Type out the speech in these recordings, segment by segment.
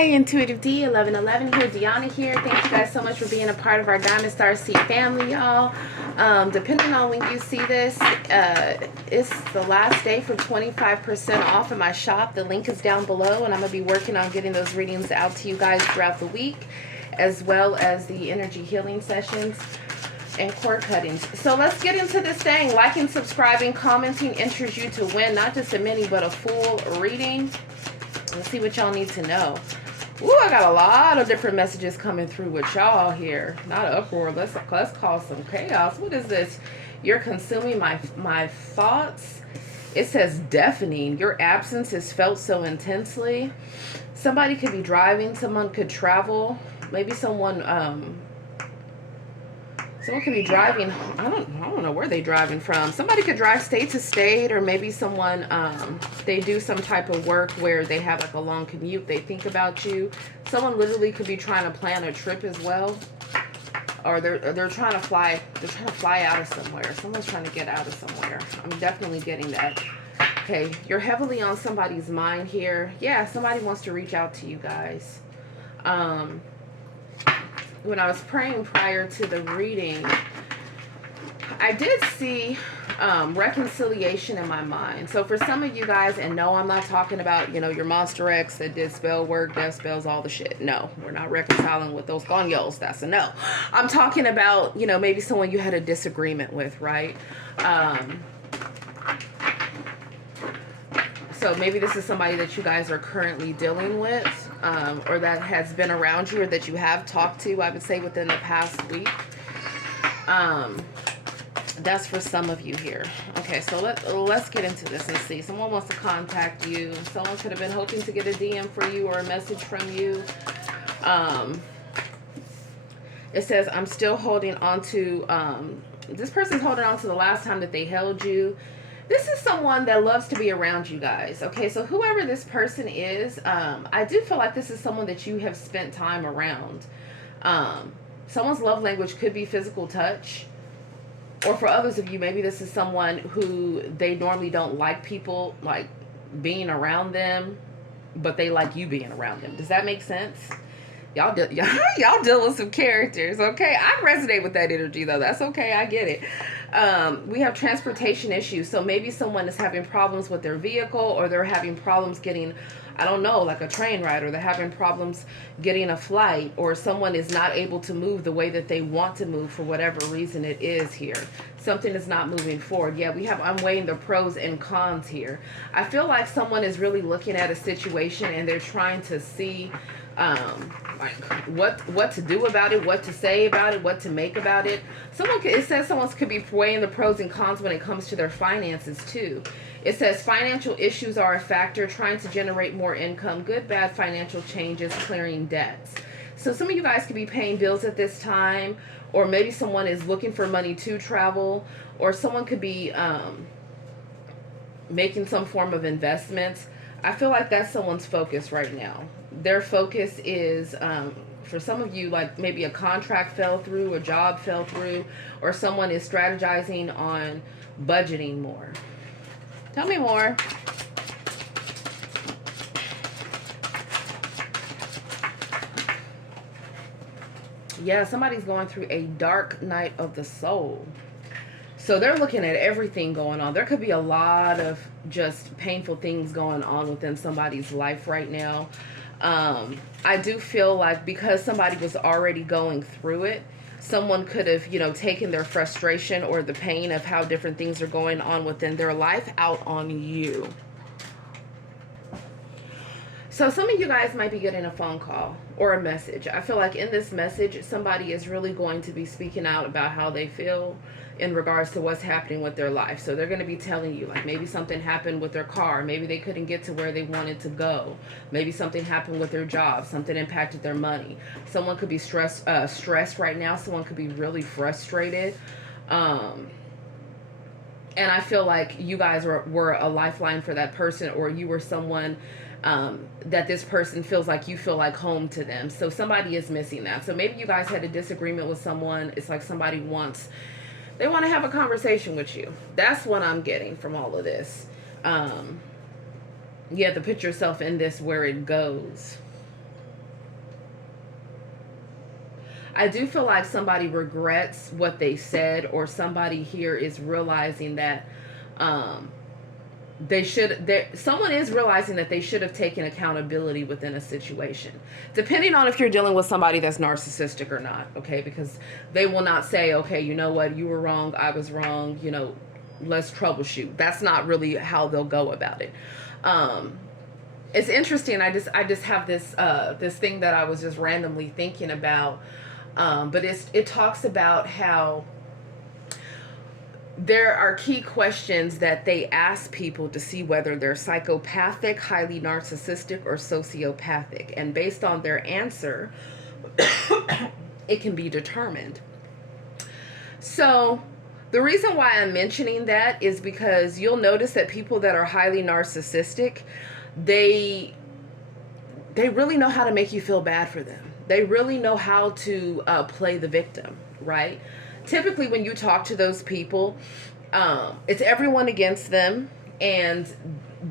Hi, Intuitive D 1111 here, Deonna here. Thank you guys so much for being a part of our Diamond Star Seed family, y'all. Depending on when you see this, it's the last day for 25% off in my shop. The link is down below, and I'm going to be working on getting those readings out to you guys throughout the week, as well as the energy healing sessions and cord cuttings. So let's get into this thing. Liking, subscribing, commenting enters you to win not just a mini but a full reading. Let's see what y'all need to know. Ooh, I got a lot of different messages coming through with y'all here. Not an uproar. Let's cause some chaos. What is this? You're consuming my thoughts. It says deafening. Your absence is felt so intensely. Somebody could be driving. Someone could travel. Maybe someone could be driving. I don't know where they driving from. Somebody could drive state to state, or maybe someone they do some type of work where they have like a long commute. They think about you. Someone literally could be trying to plan a trip as well, or they're trying to fly. They're trying to fly out of somewhere. Someone's trying to get out of somewhere. I'm definitely getting that. Okay, you're heavily on somebody's mind here. Yeah, somebody wants to reach out to you guys. When I was praying prior to the reading, I did see reconciliation in my mind. So for some of you guys, and no, I'm not talking about, you know, your Monster X that did spell work, death spells, all the shit. No, we're not reconciling with those gonyos. That's a no. I'm talking about, you know, maybe someone you had a disagreement with, right? So maybe this is somebody that you guys are currently dealing with, or that has been around you, or that you have talked to, I would say, within the past week. That's for some of you here. Okay, so let's get into this and see. Someone wants to contact you. Someone could have been hoping to get a DM for you or a message from you. It says, I'm still holding on to, this person's holding on to the last time that they held you. This is someone that loves to be around you guys. Okay, so whoever this person is, I do feel like this is someone that you have spent time around. Someone's love language could be physical touch. Or for others of you, maybe this is someone who they normally don't like people like being around them, but they like you being around them. Does that make sense? Y'all deal with some characters, okay? I resonate with that energy, though. That's okay. I get it. We have transportation issues. So maybe someone is having problems with their vehicle, or they're having problems getting, I don't know, like a train ride, or they're having problems getting a flight, or someone is not able to move the way that they want to move for whatever reason it is here. Something is not moving forward. Yeah, I'm weighing the pros and cons here. I feel like someone is really looking at a situation and they're trying to see like what to do about it, what to say about it, what to make about it. It says someone could be weighing the pros and cons when it comes to their finances too. It says financial issues are a factor, trying to generate more income, good, bad financial changes, clearing debts. So some of you guys could be paying bills at this time, or maybe someone is looking for money to travel, or someone could be making some form of investments. I feel like that's someone's focus right now. Their focus is, for some of you, like maybe a contract fell through, a job fell through, or someone is strategizing on budgeting more. Tell me more. Yeah, somebody's going through a dark night of the soul. So they're looking at everything going on. There could be a lot of just painful things going on within somebody's life right now. I do feel like because somebody was already going through it, someone could have, you know, taken their frustration or the pain of how different things are going on within their life out on you. So some of you guys might be getting a phone call or a message. I feel like in this message, somebody is really going to be speaking out about how they feel in regards to what's happening with their life. So they're going to be telling you, like, maybe something happened with their car. Maybe they couldn't get to where they wanted to go. Maybe something happened with their job. Something impacted their money. Someone could be stressed right now. Someone could be really frustrated. And I feel like you guys were a lifeline for that person, or you were someone that this person feels like you feel like home to them. So somebody is missing that. So maybe you guys had a disagreement with someone. It's like somebody they want to have a conversation with you. That's what I'm getting from all of this. You have to put yourself in this where it goes. I do feel like somebody regrets what they said, or somebody here is realizing that someone is realizing that they should have taken accountability within a situation, depending on if you're dealing with somebody that's narcissistic or not. Okay, because they will not say, okay, you know what, you were wrong, I was wrong, you know, let's troubleshoot. That's not really how they'll go about it. It's interesting. I just have this this thing that I was just randomly thinking about, but it talks about how there are key questions that they ask people to see whether they're psychopathic, highly narcissistic, or sociopathic. And based on their answer, it can be determined. So the reason why I'm mentioning that is because you'll notice that people that are highly narcissistic, they really know how to make you feel bad for them. They really know how to play the victim, right? Typically, when you talk to those people, it's everyone against them, and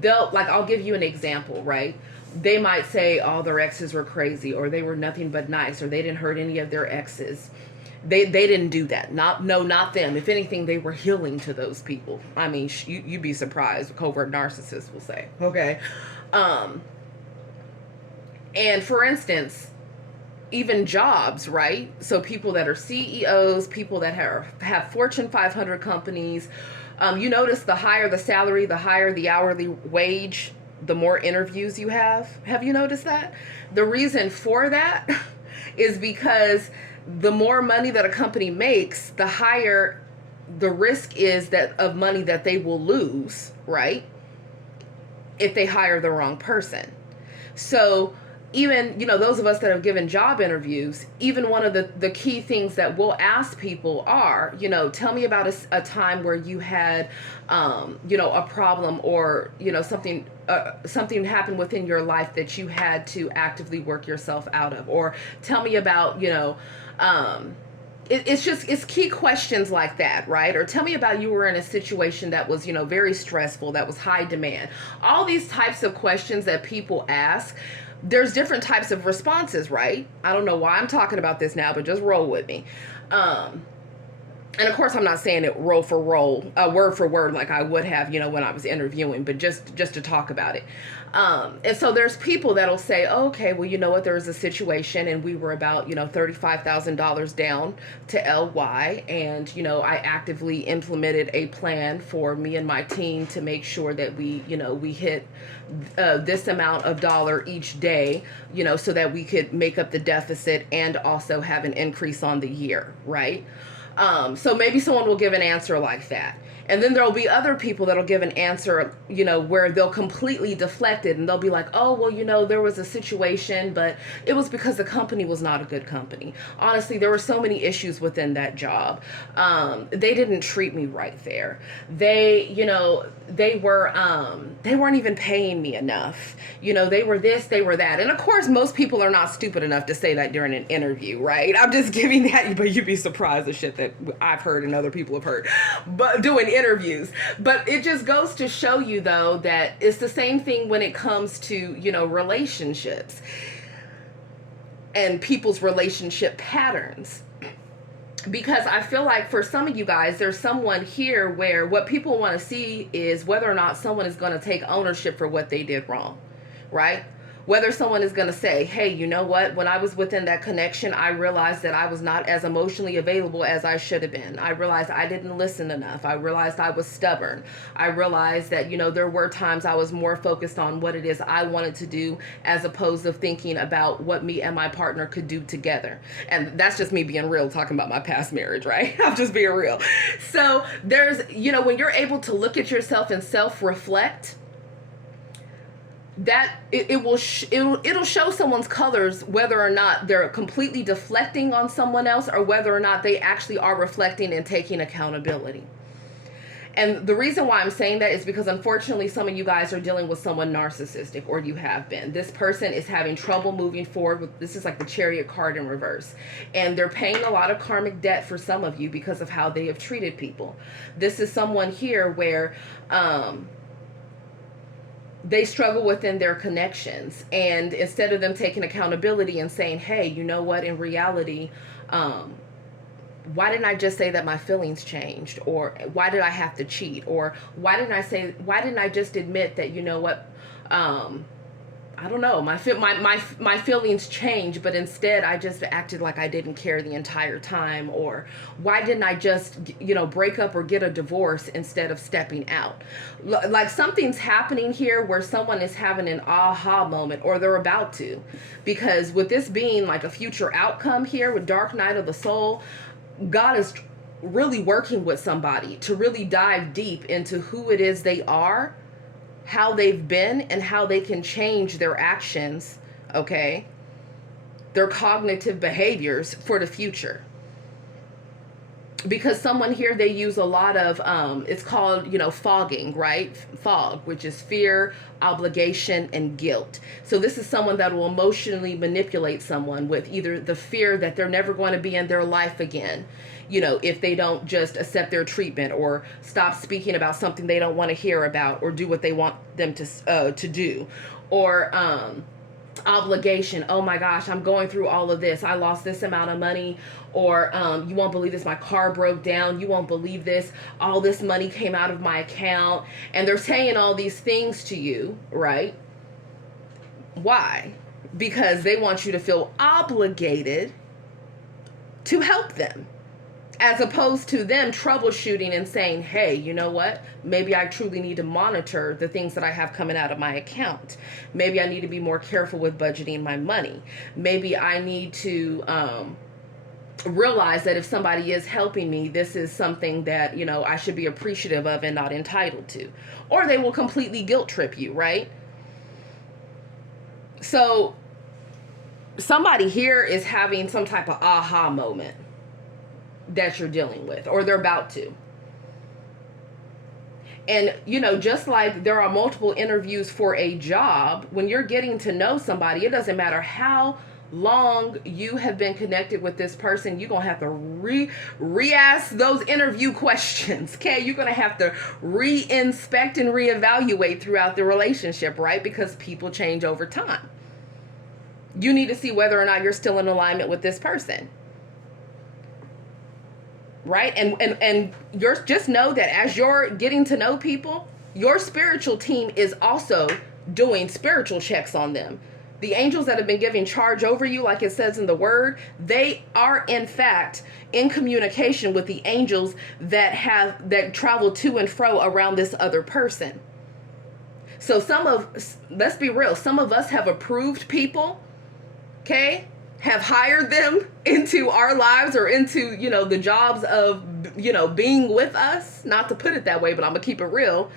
they'll, like, I'll give you an example, right? They might say, oh, their exes were crazy, or they were nothing but nice, or they didn't hurt any of their exes. They didn't do that. Not them. If anything, they were healing to those people. I mean, you'd be surprised. Covert narcissists will say, okay. And for instance, even jobs, right? So people that are CEOs, people that have Fortune 500 companies, you notice the higher the salary, the higher the hourly wage, the more interviews you have. Have you noticed that? The reason for that is because the more money that a company makes, the higher the risk is that of money that they will lose, right? If they hire the wrong person. So even, you know, those of us that have given job interviews, even one of the key things that we'll ask people are, you know, tell me about a time where you had, you know, a problem, or, you know, something happened within your life that you had to actively work yourself out of, or tell me about, you know, it's key questions like that, right? Or tell me about you were in a situation that was, you know, very stressful, that was high demand. All these types of questions that people ask, there's different types of responses, right? I don't know why I'm talking about this now, but just roll with me. And of course, I'm not saying it roll for roll, word for word, like I would have, you know, when I was interviewing, but just to talk about it. And so there's people that'll say, oh, okay, well, you know what, there was a situation and we were about, you know, $35,000 down to LY. And, you know, I actively implemented a plan for me and my team to make sure that we, you know, we hit this amount of dollar each day, you know, so that we could make up the deficit and also have an increase on the year, right? So maybe someone will give an answer like that. And then there'll be other people that'll give an answer, you know, where they'll completely deflect it, and they'll be like, oh, well, you know, there was a situation, but it was because the company was not a good company. Honestly, there were so many issues within that job. They didn't treat me right there. They, you know, they weren't even paying me enough. You know, they were this, they were that. And of course, most people are not stupid enough to say that during an interview, right? I'm just giving that, but you'd be surprised the shit that I've heard and other people have heard, but doing interviews. But it just goes to show you, though, that it's the same thing when it comes to, you know, relationships and people's relationship patterns. Because I feel like for some of you guys, there's someone here where what people want to see is whether or not someone is going to take ownership for what they did wrong, right? Whether someone is going to say, hey, you know what, when I was within that connection, I realized that I was not as emotionally available as I should have been. I realized I didn't listen enough. I realized I was stubborn. I realized that, you know, there were times I was more focused on what it is I wanted to do as opposed to thinking about what me and my partner could do together. And that's just me being real, talking about my past marriage, right? I'm just being real. So there's, you know, when you're able to look at yourself and self-reflect, that it'll show someone's colors, whether or not they're completely deflecting on someone else or whether or not they actually are reflecting and taking accountability. And the reason why I'm saying that is because unfortunately some of you guys are dealing with someone narcissistic, or you have been. This person is having trouble moving forward with, this is like the Chariot card in reverse, and they're paying a lot of karmic debt for some of you because of how they have treated people. This is someone here where they struggle within their connections, and instead of them taking accountability and saying, hey, you know what, in reality, Why didn't I just say that my feelings changed? Or why did I have to cheat? Or why didn't I just admit that, you know what, I don't know, my feelings changed, but instead I just acted like I didn't care the entire time? Or why didn't I just, you know, break up or get a divorce instead of stepping out? Like something's happening here where someone is having an aha moment, or they're about to, because with this being like a future outcome here with Dark Night of the Soul, God is really working with somebody to really dive deep into who it is they are, how they've been, and how they can change their actions, okay? Their cognitive behaviors for the future. Because someone here, they use a lot of, it's called, you know, fogging, right? Fog, which is fear, obligation, and guilt. So this is someone that will emotionally manipulate someone with either the fear that they're never going to be in their life again, you know, if they don't just accept their treatment or stop speaking about something they don't want to hear about, or do what they want them to do. Or, obligation. Oh my gosh, I'm going through all of this. I lost this amount of money. Or you won't believe this, my car broke down. You won't believe this, all this money came out of my account. And they're saying all these things to you, right? Why? Because they want you to feel obligated to help them, as opposed to them troubleshooting and saying, hey, you know what? Maybe I truly need to monitor the things that I have coming out of my account. Maybe I need to be more careful with budgeting my money. Maybe I need to realize that if somebody is helping me, this is something that, you know, I should be appreciative of and not entitled to. Or they will completely guilt trip you, right? So somebody here is having some type of aha moment that you're dealing with, or they're about to. And, you know, just like there are multiple interviews for a job, when you're getting to know somebody, it doesn't matter how long you have been connected with this person, you're going to have to re-ask those interview questions, okay? You're going to have to re-inspect and reevaluate throughout the relationship, right? Because people change over time. You need to see whether or not you're still in alignment with this person. Right? And you're, just know that as you're getting to know people, your spiritual team is also doing spiritual checks on them. The angels that have been giving charge over you, like it says in the word, they are in fact in communication with the angels that travel to and fro around this other person. So let's be real, some of us have approved people, okay? Have hired them into our lives or into, you know, the jobs of, you know, being with us, not to put it that way, but I'm gonna keep it real.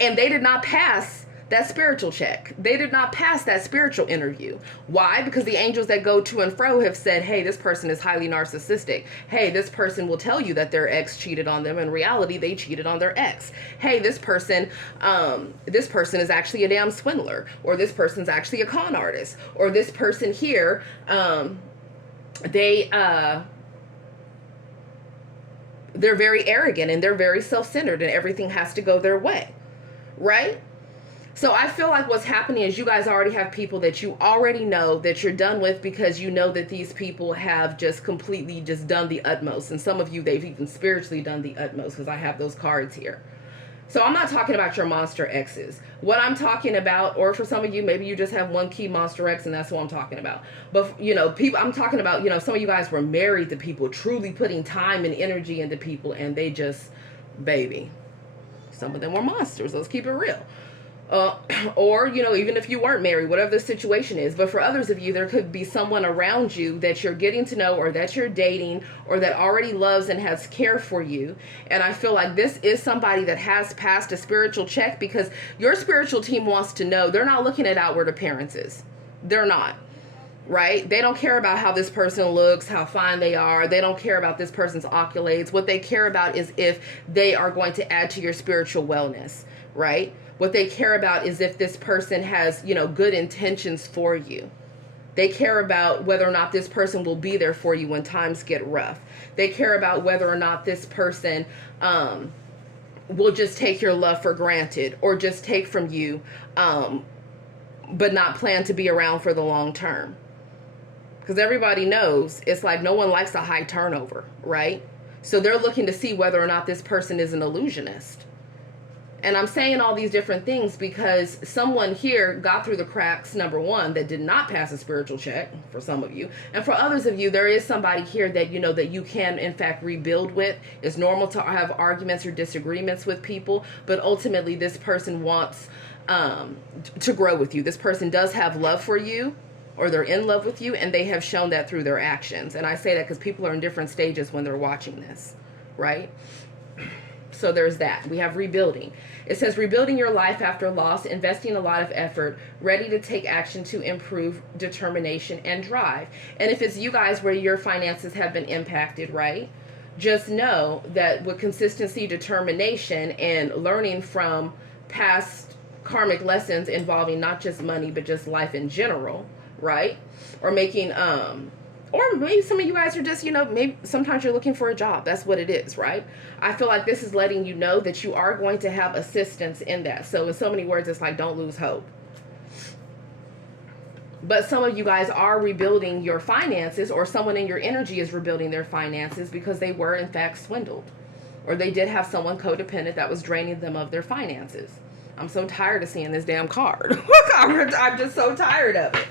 And they did not pass that spiritual check. They did not pass that spiritual interview. Why? Because the angels that go to and fro have said, hey, this person is highly narcissistic. Hey, this person will tell you that their ex cheated on them. In reality, they cheated on their ex. Hey, this person is actually a damn swindler, or this person's actually a con artist, or this person here, they're very arrogant and they're very self-centered and everything has to go their way, right? So I feel like what's happening is you guys already have people that you already know that you're done with, because you know that these people have just completely just done the utmost. And some of you, they've even spiritually done the utmost, because I have those cards here. So I'm not talking about your monster exes. What I'm talking about, or for some of you, maybe you just have one key monster ex and that's what I'm talking about. But, you know, people, I'm talking about, you know, some of you guys were married to people, truly putting time and energy into people, and they just, baby, some of them were monsters. Let's keep it real. Or, you know, even if you weren't married, whatever the situation is. But for others of you, there could be someone around you that you're getting to know, or that you're dating, or that already loves and has care for you. And I feel like this is somebody that has passed a spiritual check, because your spiritual team wants to know. They're not looking at outward appearances. They're not. Right? They don't care about how this person looks, how fine they are. They don't care about this person's accolades. What they care about is if they are going to add to your spiritual wellness, right? What they care about is if this person has, you know, good intentions for you. They care about whether or not this person will be there for you when times get rough. They care about whether or not this person will just take your love for granted, or just take from you, but not plan to be around for the long term. Because everybody knows it's like no one likes a high turnover, right? So they're looking to see whether or not this person is an illusionist. And I'm saying all these different things because someone here got through the cracks, number one, that did not pass a spiritual check for some of you. And for others of you, there is somebody here that you know that you can, in fact, rebuild with. It's normal to have arguments or disagreements with people, but ultimately this person wants to grow with you. This person does have love for you, or they're in love with you, and they have shown that through their actions. And I say that because people are in different stages when they're watching this, right? So there's that. We have rebuilding. It says rebuilding your life after loss, investing a lot of effort, ready to take action to improve, determination, and drive. And if it's you guys where your finances have been impacted, right? Just know that with consistency, determination, and learning from past karmic lessons involving not just money, but just life in general, right? Or making, or maybe some of you guys are just, you know, maybe sometimes you're looking for a job. That's what it is, right? I feel like this is letting you know that you are going to have assistance in that. So in so many words, it's like, don't lose hope. But some of you guys are rebuilding your finances, or someone in your energy is rebuilding their finances because they were in fact swindled, or they did have someone codependent that was draining them of their finances. I'm so tired of seeing this damn card. I'm just so tired of it.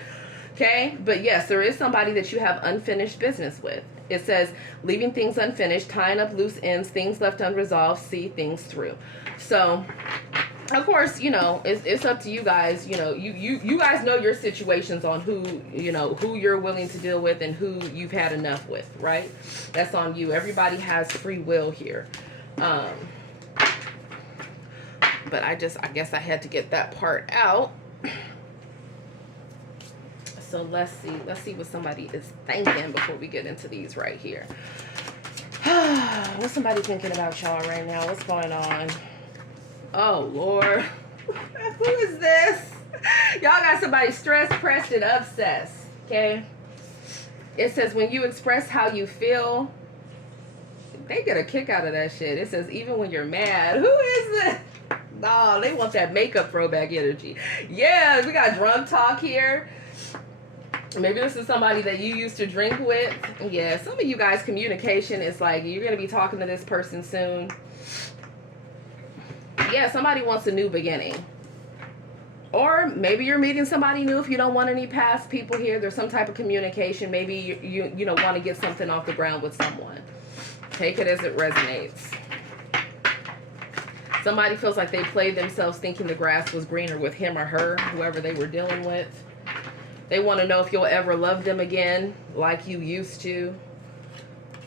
Okay, but yes, there is somebody that you have unfinished business with. It says leaving things unfinished, tying up loose ends, things left unresolved, see things through. So, of course, you know, it's up to you guys. You know, you guys know your situations on who, you know, who you're willing to deal with and who you've had enough with, right? That's on you. Everybody has free will here. But I guess I had to get that part out. So let's see what somebody is thinking before we get into these right here. What's somebody thinking about y'all right now? What's going on? Oh, Lord. Who is this? Y'all got somebody stressed, pressed, and obsessed, okay? It says when you express how you feel, they get a kick out of that shit. It says even when you're mad. Who is this? No, they want that makeup throwback energy. Yeah, we got drunk talk here. Maybe this is somebody that you used to drink with. Yeah, some of you guys, communication is like, you're going to be talking to this person soon. Yeah, somebody wants a new beginning. Or maybe you're meeting somebody new if you don't want any past people here. There's some type of communication. Maybe you know, want to get something off the ground with someone. Take it as it resonates. Somebody feels like they played themselves thinking the grass was greener with him or her, whoever they were dealing with. They want to know if you'll ever love them again like you used to.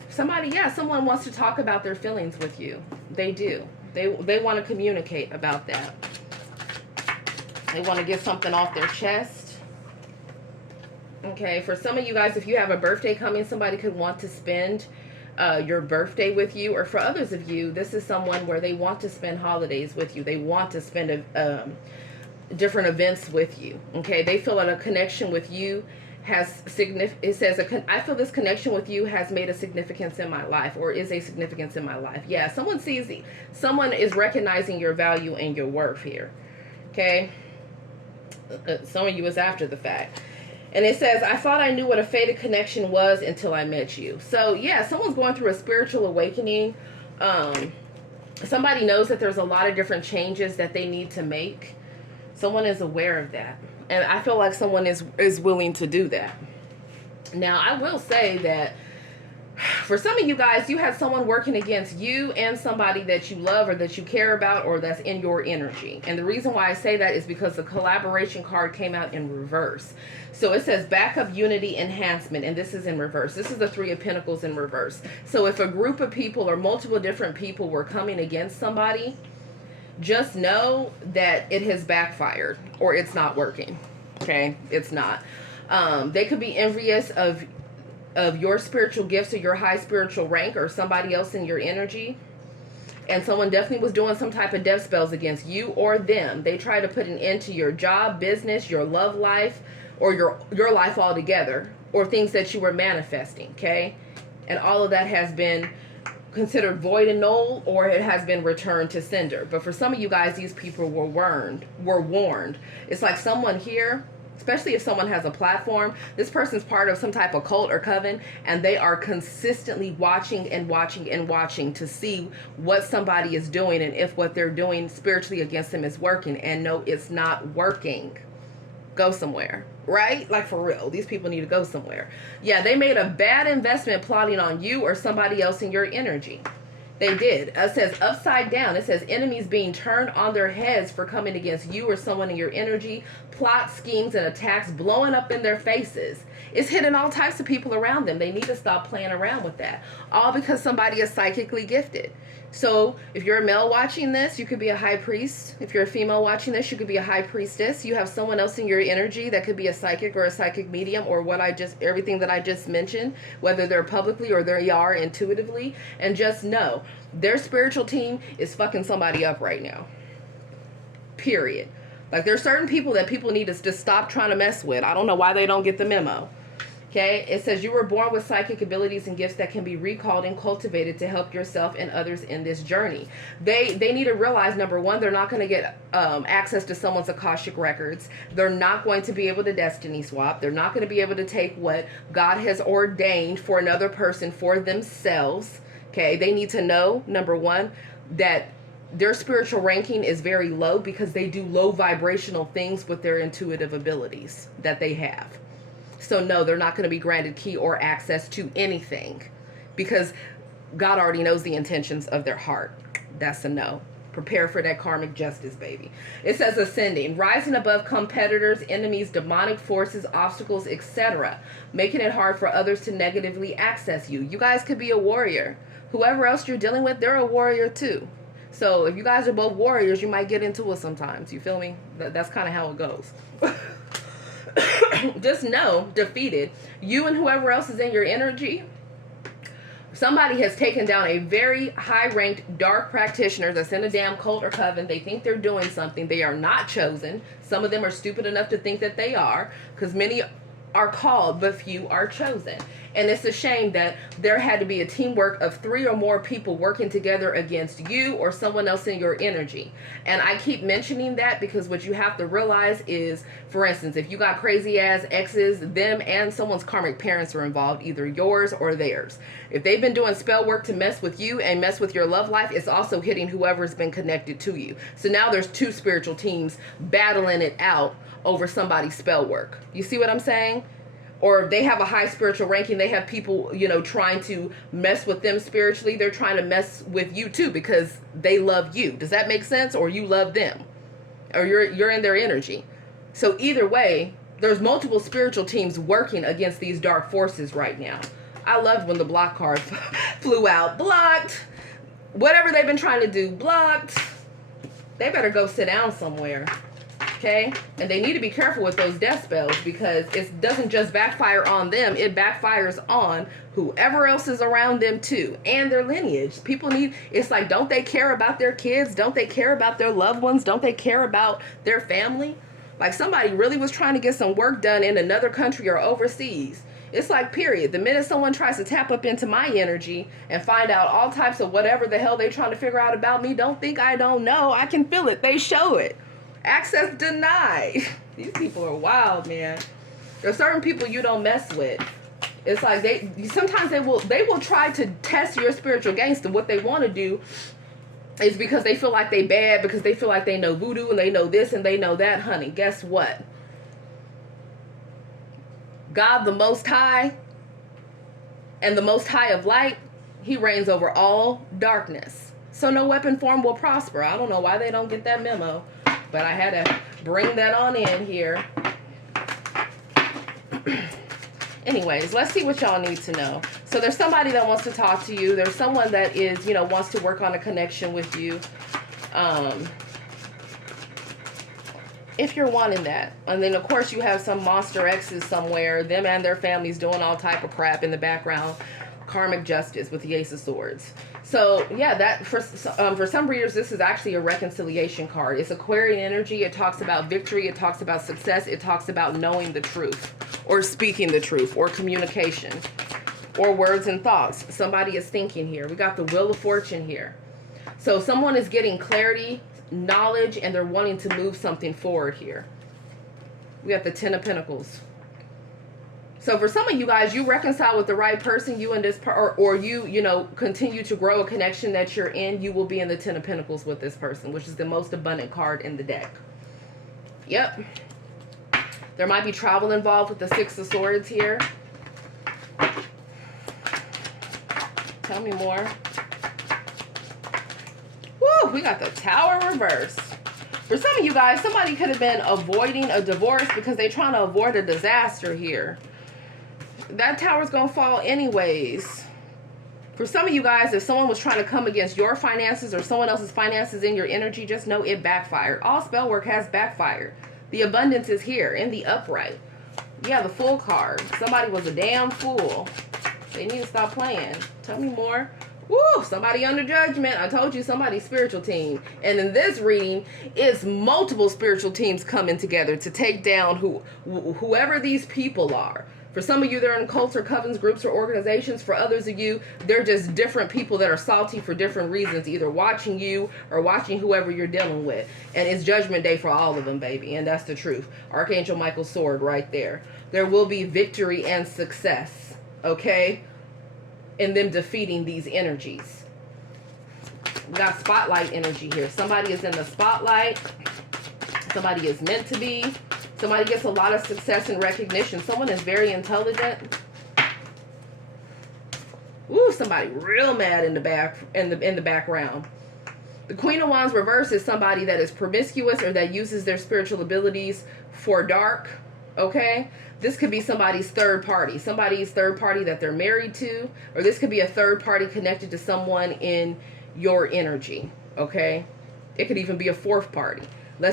Someone wants to talk about their feelings with you. They do. They want to communicate about that. They want to get something off their chest. Okay, for some of you guys, if you have a birthday coming, somebody could want to spend your birthday with you. Or for others of you, this is someone where they want to spend holidays with you. They want to spend different events with you. Okay, they feel that a connection with you has it says I feel this connection with you has made a significance in my life, or is a significance in my life. Yeah, someone is recognizing your value and your worth here. Okay, some of you is after the fact. And it says, I thought I knew what a fated connection was until I met you. So yeah, someone's going through a spiritual awakening. Somebody knows that there's a lot of different changes that they need to make. Someone is aware of that. And I feel like someone is willing to do that. Now, I will say that for some of you guys, you have someone working against you and somebody that you love or that you care about or that's in your energy. And the reason why I say that is because the collaboration card came out in reverse. So it says backup, unity, enhancement, and this is in reverse. This is the Three of Pentacles in reverse. So if a group of people or multiple different people were coming against somebody, just know that it has backfired or it's not working. Okay, it's not. They could be envious of your spiritual gifts or your high spiritual rank or somebody else in your energy. And someone definitely was doing some type of death spells against you or them. They try to put an end to your job, business, your love life, or your life altogether, or things that you were manifesting, okay? And all of that has been considered void and null, or it has been returned to sender. But for some of you guys, these people were warned. It's like someone here especially if someone has a platform. This person's part of some type of cult or coven, and they are consistently watching and watching and watching to see what somebody is doing and if what they're doing spiritually against them is working. And no, it's not working. Go somewhere, right? Like, for real, these people need to go somewhere. Yeah, they made a bad investment plotting on you or somebody else in your energy. They did. It says upside down. It says enemies being turned on their heads for coming against you or someone in your energy. Plot, schemes, and attacks blowing up in their faces. It's hitting all types of people around them. They need to stop playing around with that. All because somebody is psychically gifted. So if you're a male watching this, you could be a high priest. If you're a female watching this, you could be a high priestess. You have someone else in your energy that could be a psychic or a psychic medium, or everything that I just mentioned, whether they're publicly or they are intuitively. And just know, their spiritual team is fucking somebody up right now. Period. Like, there's certain people that people need to just stop trying to mess with. I don't know why they don't get the memo. Okay, it says you were born with psychic abilities and gifts that can be recalled and cultivated to help yourself and others in this journey. They need to realize, number one, they're not going to get access to someone's Akashic records. They're not going to be able to destiny swap. They're not going to be able to take what God has ordained for another person for themselves. Okay, they need to know, number one, that their spiritual ranking is very low because they do low vibrational things with their intuitive abilities that they have. So no, they're not going to be granted key or access to anything because God already knows the intentions of their heart. That's a no. Prepare for that karmic justice, baby. It says ascending, rising above competitors, enemies, demonic forces, obstacles, etc., making it hard for others to negatively access you. You guys could be a warrior. Whoever else you're dealing with, they're a warrior too. So if you guys are both warriors, you might get into it sometimes. You feel me? That's kind of how it goes. Just know, defeated, you and whoever else is in your energy, somebody has taken down a very high-ranked dark practitioner that's in a damn cult or coven. They think they're doing something. They are not chosen. Some of them are stupid enough to think that they are, because many are called, but few are chosen. And it's a shame that there had to be a teamwork of 3 or more people working together against you or someone else in your energy. And I keep mentioning that because what you have to realize is, for instance, if you got crazy ass exes, them and someone's karmic parents are involved, either yours or theirs. If they've been doing spell work to mess with you and mess with your love life, it's also hitting whoever's been connected to you. So now there's 2 spiritual teams battling it out over somebody's spell work. You see what I'm saying? Or if they have a high spiritual ranking, they have people, trying to mess with them spiritually. They're trying to mess with you too because they love you. Does that make sense? Or you love them, or you're in their energy. So either way, there's multiple spiritual teams working against these dark forces right now. I loved when the block card flew out. Blocked. Whatever they've been trying to do, blocked. They better go sit down somewhere. Okay, and they need to be careful with those death spells because it doesn't just backfire on them, it backfires on whoever else is around them too, and their lineage. People it's like, don't they care about their kids? Don't they care about their loved ones? Don't they care about their family? Like, somebody really was trying to get some work done in another country or overseas. It's like, period. The minute someone tries to tap up into my energy and find out all types of whatever the hell they're trying to figure out about me, don't think I don't know. I can feel it. They show it. Access denied. These people are wild, man. There's certain people you don't mess with. It's like sometimes they will try to test your spiritual gangster. What they want to do is because they feel like they bad, because they feel like they know voodoo and they know this and they know that. Honey, guess what? God the Most High and the Most High of Light, He reigns over all darkness. So no weapon form will prosper. I don't know why they don't get that memo. But I had to bring that on in here. Anyways, let's see what y'all need to know. So there's somebody that wants to talk to you. There's someone that is, wants to work on a connection with you. If you're wanting that. And then, of course, you have some monster exes somewhere. Them and their families doing all type of crap in the background. Karmic justice with the Ace of Swords. So yeah, that for some readers, this is actually a reconciliation card. It's Aquarian energy. It talks about victory. It talks about success. It talks about knowing the truth or speaking the truth or communication or words and thoughts. Somebody is thinking here. We got the Wheel of Fortune here. So someone is getting clarity, knowledge, and they're wanting to move something forward here. We got the Ten of Pentacles. So for some of you guys, you reconcile with the right person, you and this, or you know, continue to grow a connection that you're in, you will be in the Ten of Pentacles with this person, which is the most abundant card in the deck. Yep. There might be travel involved with the Six of Swords here. Tell me more. Woo, we got the Tower reverse. For some of you guys, somebody could have been avoiding a divorce because they're trying to avoid a disaster here. That tower's gonna fall anyways. For some of you guys, if someone was trying to come against your finances or someone else's finances in your energy, just know it backfired. All spell work has backfired. The abundance is here in the upright. Yeah, the Fool card. Somebody was a damn fool. They need to stop playing. Tell me more. Woo, somebody under judgment. I told you, somebody's spiritual team. And in this reading, it's multiple spiritual teams coming together to take down whoever these people are. For some of you, they're in cults or covens, groups, or organizations. For others of you, they're just different people that are salty for different reasons, either watching you or watching whoever you're dealing with. And it's judgment day for all of them, baby. And that's the truth. Archangel Michael's sword right there. There will be victory and success, okay, in them defeating these energies. We got spotlight energy here. Somebody is in the spotlight. Somebody is meant to be. Somebody gets a lot of success and recognition. Someone is very intelligent. Ooh, somebody real mad in the background. The Queen of Wands reverse is somebody that is promiscuous or that uses their spiritual abilities for dark. Okay? This could be somebody's third party. Somebody's third party that they're married to. Or this could be a third party connected to someone in your energy. Okay? It could even be a fourth party.